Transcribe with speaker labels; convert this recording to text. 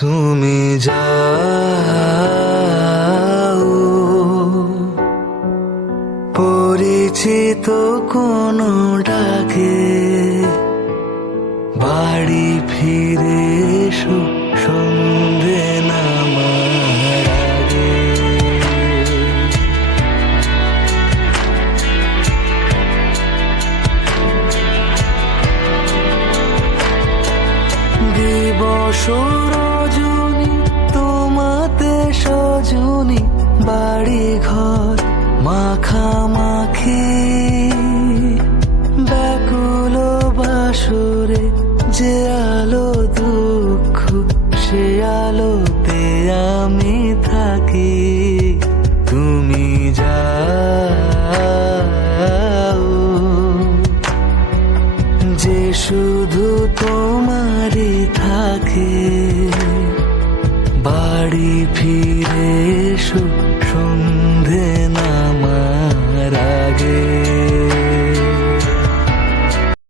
Speaker 1: তুমি যাও। পরিচিত কোনো ডাকে বাড়ি ফিরে এসো সন্ধে নামার ঘর, মাখামাখি ব্যাকুল বাসরে যে আলো দুঃখ, সে আলোতে আমি থাকি। তুমি যাও। যে শুধু তোমারই থাকে, বাড়ি ফিরে